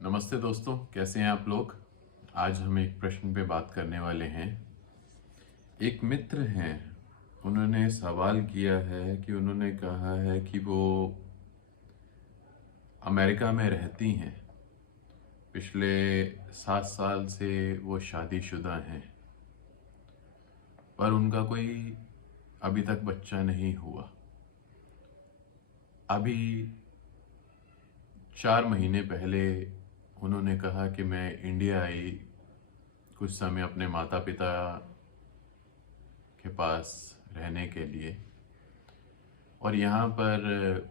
नमस्ते दोस्तों, कैसे हैं आप लोग। आज हम एक प्रश्न पे बात करने वाले हैं। एक मित्र हैं, उन्होंने सवाल किया है कि उन्होंने कहा है कि वो अमेरिका में रहती हैं। पिछले 7 साल से वो शादीशुदा हैं, पर उनका कोई अभी तक बच्चा नहीं हुआ। अभी 4 महीने पहले उन्होंने कहा कि मैं इंडिया आई कुछ समय अपने माता पिता के पास रहने के लिए, और यहाँ पर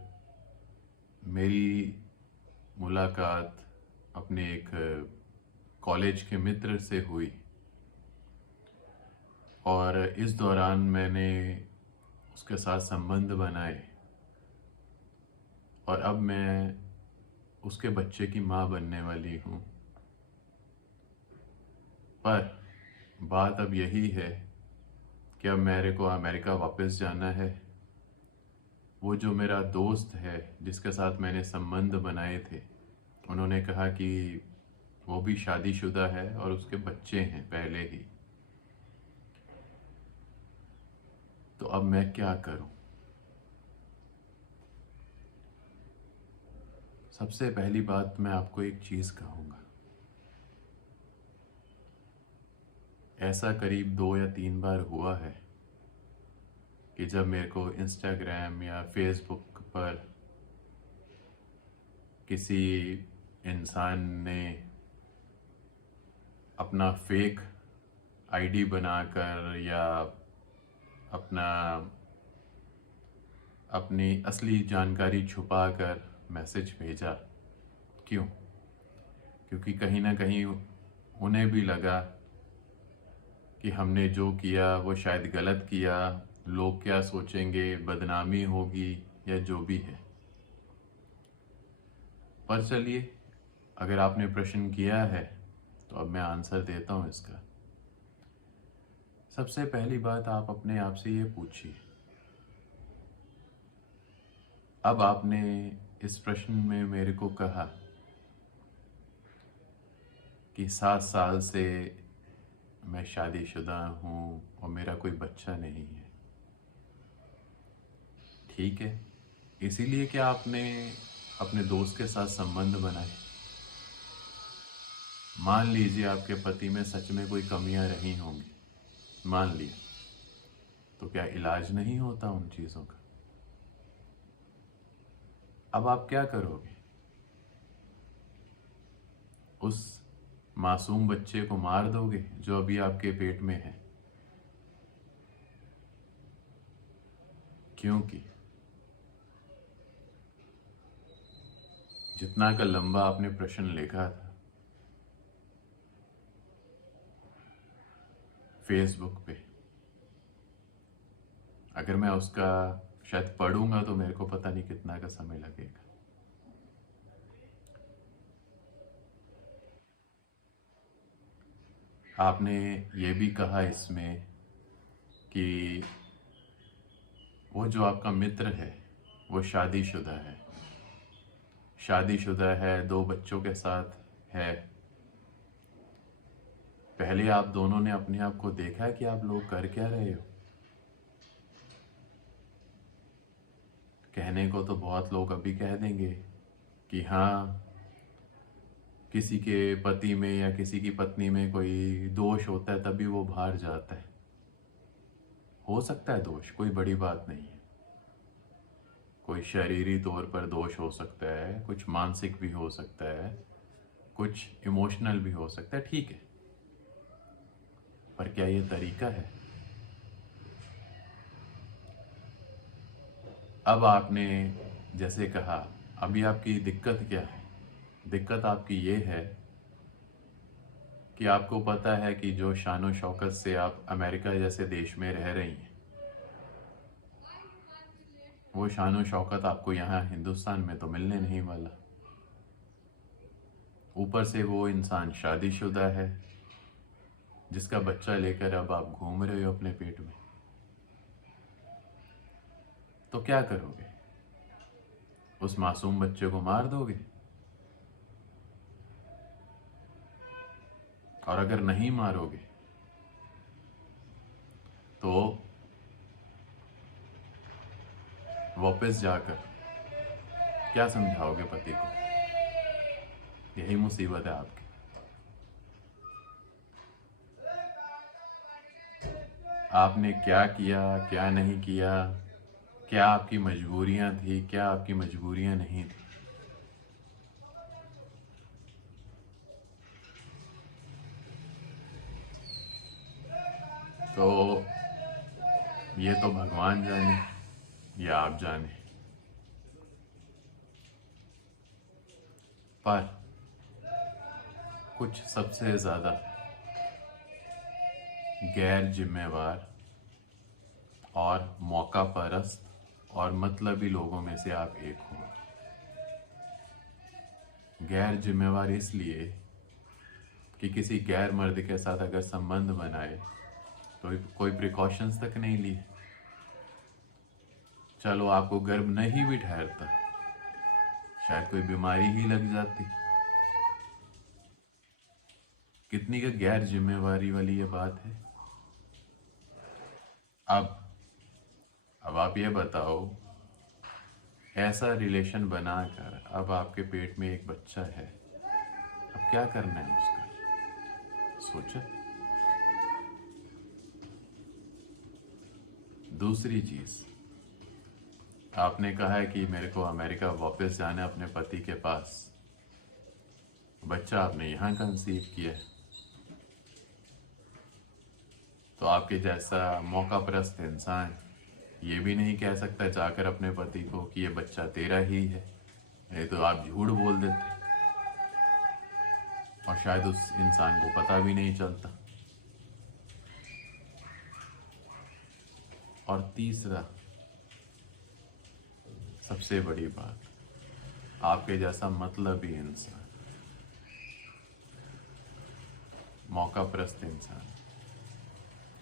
मेरी मुलाकात अपने एक कॉलेज के मित्र से हुई, और इस दौरान मैंने उसके साथ संबंध बनाए और अब मैं उसके बच्चे की माँ बनने वाली हूँ। पर बात अब यही है कि अब मेरे को अमेरिका वापस जाना है। वो जो मेरा दोस्त है जिसके साथ मैंने संबंध बनाए थे, उन्होंने कहा कि वो भी शादीशुदा है और उसके बच्चे हैं पहले ही। तो अब मैं क्या करूं। सबसे पहली बात, मैं आपको एक चीज़ कहूँगा। ऐसा करीब 2 या 3 बार हुआ है कि जब मेरे को इंस्टाग्राम या फेसबुक पर किसी इंसान ने अपना फेक आईडी बनाकर या अपना अपनी असली जानकारी छुपाकर मैसेज भेजा। क्यों? क्योंकि कहीं ना कहीं उन्हें भी लगा कि हमने जो किया वो शायद गलत किया, लोग क्या सोचेंगे, बदनामी होगी या जो भी है। पर चलिए, अगर आपने प्रश्न किया है तो अब मैं आंसर देता हूँ इसका। सबसे पहली बात, आप अपने आप से ये पूछिए। अब आपने इस प्रश्न में मेरे को कहा कि 7 साल से मैं शादीशुदा हूँ और मेरा कोई बच्चा नहीं है। ठीक है, इसीलिए क्या आपने अपने दोस्त के साथ संबंध बनाए? मान लीजिए आपके पति में सच में कोई कमियां रही होंगी, मान लिया, तो क्या इलाज नहीं होता उन चीज़ों का? अब आप क्या करोगे? उस मासूम बच्चे को मार दोगे जो अभी आपके पेट में है? क्योंकि जितना का लंबा आपने प्रश्न लिखा था फेसबुक पे, अगर मैं उसका शायद पढ़ूंगा तो मेरे को पता नहीं कितना का समय लगेगा। आपने ये भी कहा इसमें कि वो जो आपका मित्र है वो शादीशुदा है, शादीशुदा है, 2 बच्चों के साथ है। पहले आप दोनों ने अपने आप को देखा कि आप लोग कर क्या रहे हो? कहने को तो बहुत लोग अभी कह देंगे कि हाँ, किसी के पति में या किसी की पत्नी में कोई दोष होता है तभी वो बाहर जाता है। हो सकता है दोष, कोई बड़ी बात नहीं है। कोई शरीरी तौर पर दोष हो सकता है, कुछ मानसिक भी हो सकता है, कुछ इमोशनल भी हो सकता है, ठीक है। पर क्या ये तरीका है? अब आपने जैसे कहा, अभी आपकी दिक्कत क्या है? दिक्कत आपकी ये है कि आपको पता है कि जो शानो शौकत से आप अमेरिका जैसे देश में रह रही हैं, वो शानो शौकत आपको यहाँ हिंदुस्तान में तो मिलने नहीं वाला। ऊपर से वो इंसान शादीशुदा है जिसका बच्चा लेकर अब आप घूम रहे हो अपने पेट में। तो क्या करोगे? उस मासूम बच्चे को मार दोगे? और अगर नहीं मारोगे तो वापस जाकर क्या समझाओगे पति को? यही मुसीबत है आपकी। आपने क्या किया, क्या नहीं किया, क्या आपकी मजबूरियां थी, क्या आपकी मजबूरियां नहीं थी, तो ये तो भगवान जाने या आप जाने। पर कुछ सबसे ज्यादा गैर जिम्मेवार और मौका परस्त और मतलबी लोगों में से आप एक हो। गैर जिम्मेवार इसलिए कि किसी गैर मर्द के साथ अगर संबंध बनाए तो कोई प्रिकॉशंस तक नहीं लिए। चलो आपको गर्भ नहीं भी ठहरता, शायद कोई बीमारी ही लग जाती। कितनी का गैर जिम्मेवारी वाली ये बात है। अब आप ये बताओ, ऐसा रिलेशन बनाकर अब आपके पेट में एक बच्चा है, अब क्या करना है उसका, सोचा? दूसरी चीज, आपने कहा है कि मेरे को अमेरिका वापस जाना है अपने पति के पास। बच्चा आपने यहां कंसीव किया है, तो आपके जैसा मौका परस्त इंसान ये भी नहीं कह सकता जाकर अपने पति को कि ये बच्चा तेरा ही है, नहीं तो आप झूठ बोल देते और शायद उस इंसान को पता भी नहीं चलता। और तीसरा सबसे बड़ी बात, आपके जैसा मतलबी इंसान, मौका परस्त इंसान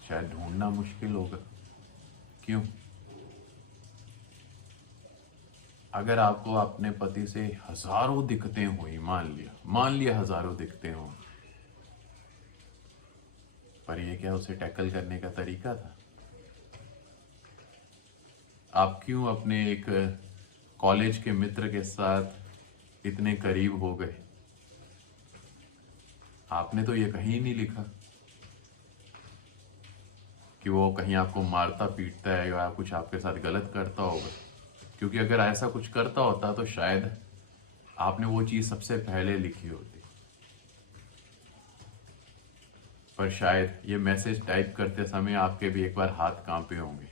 शायद ढूंढना मुश्किल होगा। क्यों? अगर आपको अपने पति से हजारों दिक्कतें हुई, मान लिया हजारों दिक्कतें हो, पर ये क्या उसे टैकल करने का तरीका था? आप क्यों अपने एक कॉलेज के मित्र के साथ इतने करीब हो गए? आपने तो ये कहीं नहीं लिखा कि वो कहीं आपको मारता पीटता है या कुछ आपके साथ गलत करता होगा, क्योंकि अगर ऐसा कुछ करता होता तो शायद आपने वो चीज सबसे पहले लिखी होती। पर शायद ये मैसेज टाइप करते समय आपके भी एक बार हाथ कांपे होंगे,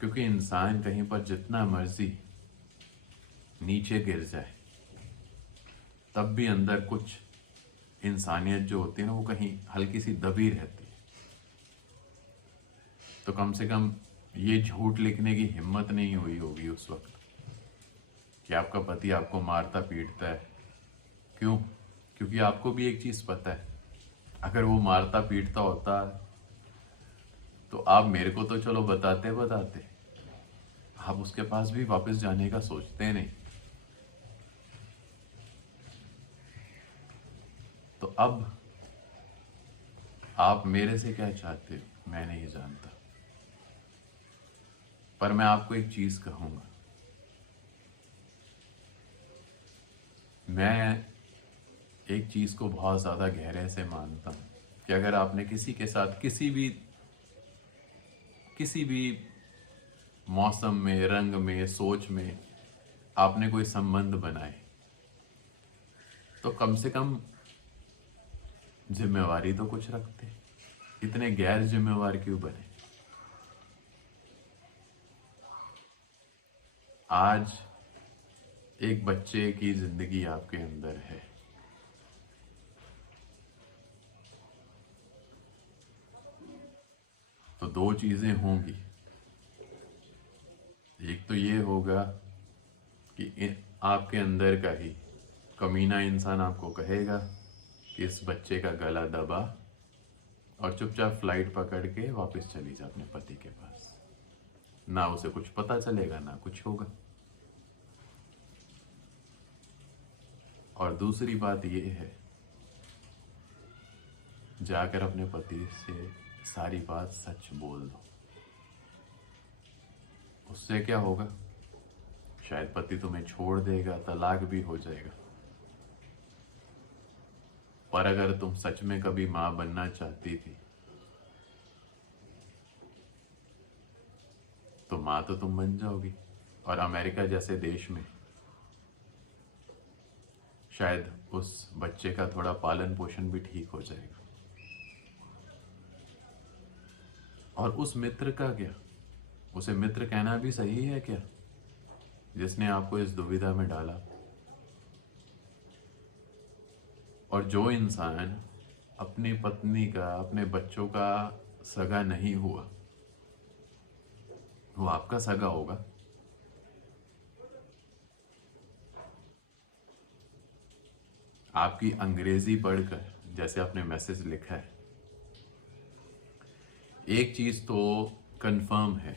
क्योंकि इंसान कहीं पर जितना मर्जी नीचे गिर जाए तब भी अंदर कुछ इंसानियत जो होती है ना, वो कहीं हल्की सी दबी रहती है। तो कम से कम ये झूठ लिखने की हिम्मत नहीं हुई होगी उस वक्त कि आपका पति आपको मारता पीटता है। क्यों? क्योंकि आपको भी एक चीज पता है, अगर वो मारता पीटता होता तो आप मेरे को तो चलो बताते, आप उसके पास भी वापस जाने का सोचते नहीं। तो अब आप मेरे से क्या चाहते हो मैं नहीं जानता, पर मैं आपको एक चीज कहूंगा। मैं एक चीज को बहुत ज्यादा गहरे से मानता हूं कि अगर आपने किसी के साथ किसी भी मौसम में, रंग में, सोच में आपने कोई संबंध बनाए, तो कम से कम जिम्मेवारी तो कुछ रखते। इतने गैर जिम्मेवार क्यों बने? आज एक बच्चे की जिंदगी आपके अंदर है, तो दो चीजें होंगी। एक तो ये होगा कि आपके अंदर का ही कमीना इंसान आपको कहेगा कि इस बच्चे का गला दबा और चुपचाप फ्लाइट पकड़ के वापस चली जा अपने पति के पास, ना उसे कुछ पता चलेगा ना कुछ होगा। और दूसरी बात ये है जाकर अपने पति से सारी बात सच बोल दो। उससे क्या होगा, शायद पति तुम्हें छोड़ देगा, तलाक भी हो जाएगा। पर अगर तुम सच में कभी मां बनना चाहती थी तो मां तो तुम बन जाओगी, और अमेरिका जैसे देश में शायद उस बच्चे का थोड़ा पालन पोषण भी ठीक हो जाएगा। और उस मित्र का क्या, उसे मित्र कहना भी सही है क्या, जिसने आपको इस दुविधा में डाला? और जो इंसान अपनी पत्नी का, अपने बच्चों का सगा नहीं हुआ, वो आपका सगा होगा? आपकी अंग्रेजी पढ़कर, जैसे आपने मैसेज लिखा है, एक चीज तो कंफर्म है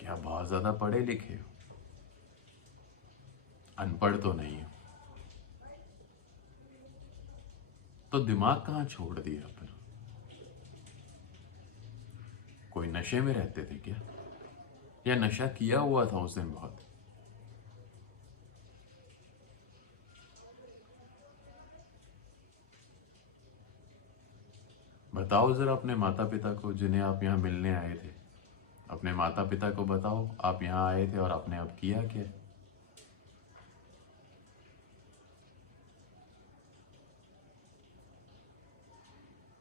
कि आप बहुत ज्यादा पढ़े लिखे हो, अनपढ़ तो नहीं हो। तो दिमाग कहाँ छोड़ दिया फिर? कोई नशे में रहते थे क्या, या नशा किया हुआ था उस दिन बहुत? बताओ जरा अपने माता पिता को, जिन्हें आप यहाँ मिलने आए थे, अपने माता पिता को बताओ आप यहाँ आए थे और आपने अब किया क्या?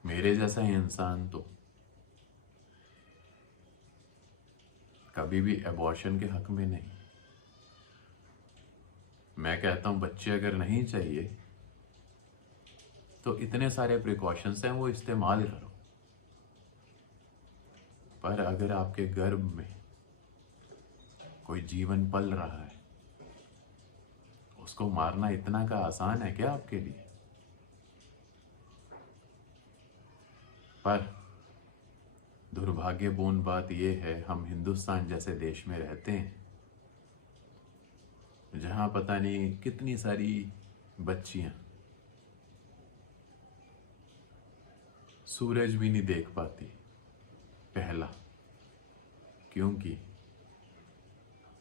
मेरे जैसा इंसान तो कभी भी अबॉर्शन के हक में नहीं। मैं कहता हूं बच्चे अगर नहीं चाहिए तो इतने सारे प्रिकॉशंस हैं, वो इस्तेमाल करो। पर अगर आपके गर्भ में कोई जीवन पल रहा है, उसको मारना इतना का आसान है क्या आपके लिए? पर दुर्भाग्यपूर्ण बात यह है, हम हिंदुस्तान जैसे देश में रहते हैं जहां पता नहीं कितनी सारी बच्चियां सूरज भी नहीं देख पाती पहला, क्योंकि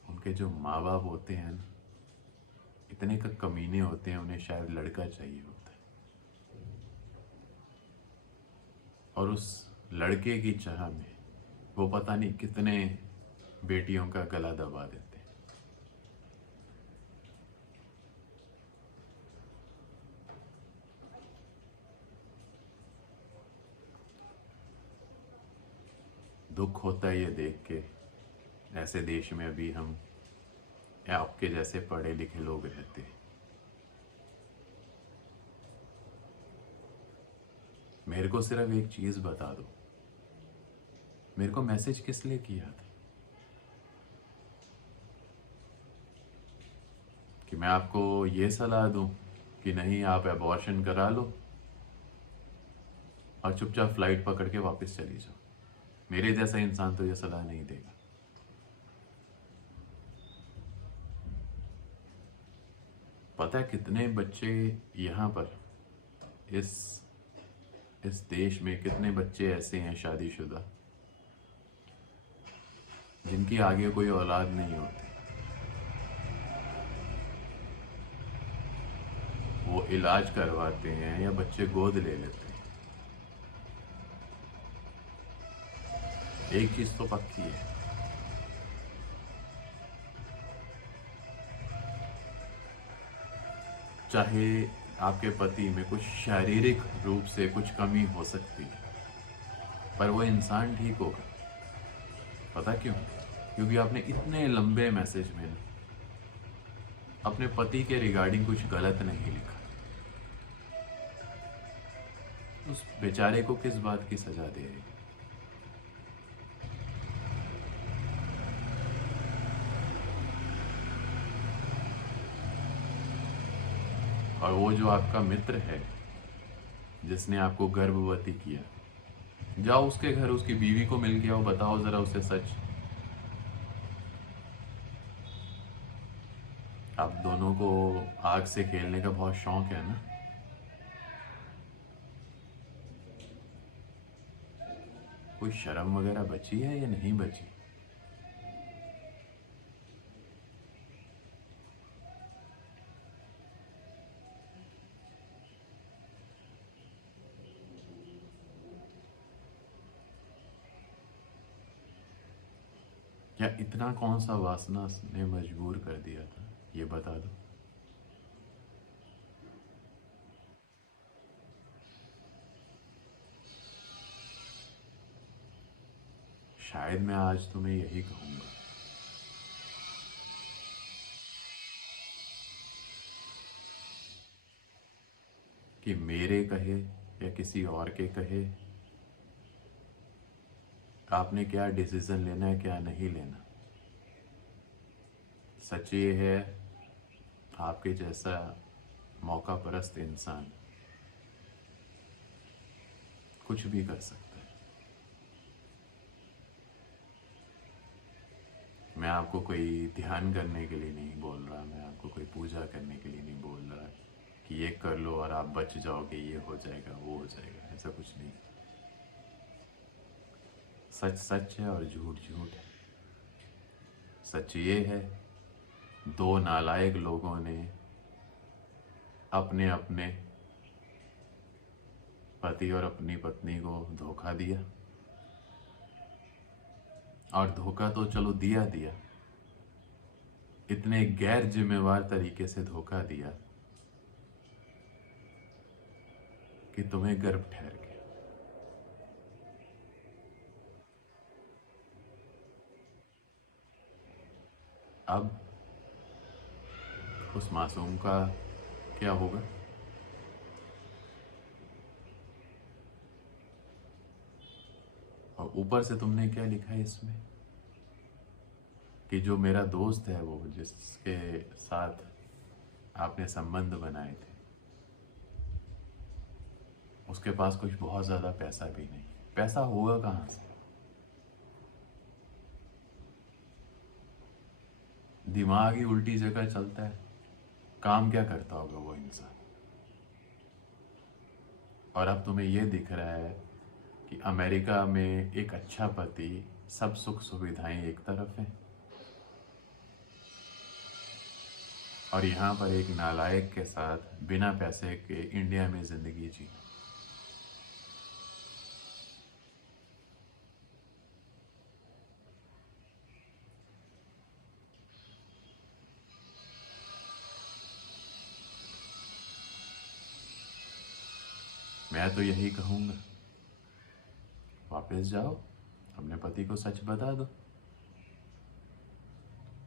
उनके जो माँ बाप होते हैं ना, इतने का कमीने होते हैं, उन्हें शायद लड़का चाहिए होता है, और उस लड़के की चाह में वो पता नहीं कितने बेटियों का गला दबा देते हैं। दुख होता है ये देख के, ऐसे देश में अभी हम या आपके जैसे पढ़े लिखे लोग रहते हैं। मेरे को सिर्फ एक चीज बता दो, मेरे को मैसेज किस लिए किया था? कि मैं आपको ये सलाह दूं कि नहीं आप अबॉर्शन करा लो और चुपचाप फ्लाइट पकड़ के वापस चली जाओ? मेरे जैसा इंसान तो ये सलाह नहीं देगा। पता है कितने बच्चे यहाँ पर, इस देश में कितने बच्चे ऐसे हैं शादीशुदा जिनकी आगे कोई औलाद नहीं होती, वो इलाज करवाते हैं या बच्चे गोद ले लेते हैं। एक चीज तो पक्की है, चाहे आपके पति में कुछ शारीरिक रूप से कुछ कमी हो सकती है, पर वो इंसान ठीक होगा। पता क्यों? क्योंकि आपने इतने लंबे मैसेज में अपने पति के रिगार्डिंग कुछ गलत नहीं लिखा। उस बेचारे को किस बात की सजा दे रही? और वो जो आपका मित्र है जिसने आपको गर्भवती किया, जाओ उसके घर, उसकी बीवी को मिल के आओ, बताओ जरा उसे सच। आप दोनों को आग से खेलने का बहुत शौक है ना? कोई शर्म वगैरह बची है या नहीं बची? क्या इतना कौन सा वासना ने मजबूर कर दिया था, ये बता दो। शायद मैं आज तुम्हें यही कहूंगा कि मेरे कहे या किसी और के कहे आपने क्या डिसीजन लेना है क्या नहीं लेना, सच ये है आपके जैसा मौका परस्त इंसान कुछ भी कर सकता है। मैं आपको कोई ध्यान करने के लिए नहीं बोल रहा, मैं आपको कोई पूजा करने के लिए नहीं बोल रहा कि ये कर लो और आप बच जाओगे, ये हो जाएगा वो हो जाएगा, ऐसा कुछ नहीं। सच सच है और झूठ झूठ है। सच ये है दो नालायक लोगों ने अपने अपने पति और अपनी पत्नी को धोखा दिया, और धोखा तो चलो दिया दिया, इतने गैर जिम्मेवार तरीके से धोखा दिया कि तुम्हें गर्भ ठहर गया। अब उस मासूम का क्या होगा? और ऊपर से तुमने क्या लिखा है इसमें कि जो मेरा दोस्त है, वो जिसके साथ आपने संबंध बनाए थे, उसके पास कुछ बहुत ज्यादा पैसा भी नहीं। पैसा होगा कहां से? दिमाग ही उल्टी जगह चलता है। काम क्या करता होगा वो इंसान? और अब तुम्हें यह दिख रहा है कि अमेरिका में एक अच्छा पति, सब सुख सुविधाएं एक तरफ हैं, और यहाँ पर एक नालायक के साथ बिना पैसे के इंडिया में जिंदगी जी। मैं तो यही कहूंगा, वापस जाओ, अपने पति को सच बता दो,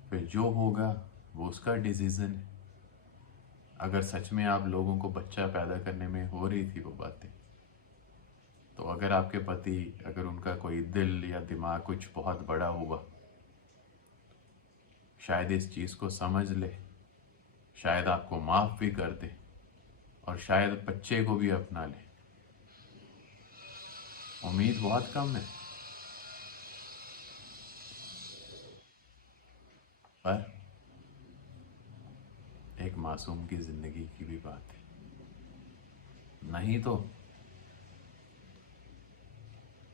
फिर जो होगा वो उसका डिसीजन है। अगर सच में आप लोगों को बच्चा पैदा करने में हो रही थी वो बातें, तो अगर आपके पति, अगर उनका कोई दिल या दिमाग कुछ बहुत बड़ा हुआ, शायद इस चीज को समझ ले, शायद आपको माफ भी कर दे, और शायद बच्चे को भी अपना ले। उम्मीद बहुत कम है, पर एक मासूम की जिंदगी की भी बात है। नहीं तो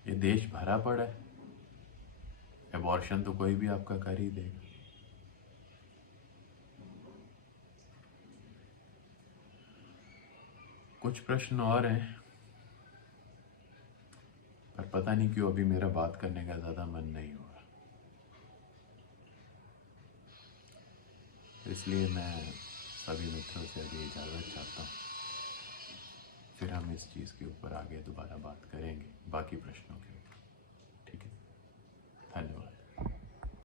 ये देश भरा पड़ा है, एबॉर्शन तो कोई भी आपका कर ही देगा। कुछ प्रश्न और हैं, पर पता नहीं क्यों अभी मेरा बात करने का ज्यादा मन नहीं हो रहा, इसलिए मैं सभी मित्रों से अभी इजाज़त चाहता हूँ। फिर हम इस चीज़ के ऊपर आगे दोबारा बात करेंगे बाकी प्रश्नों के ऊपर।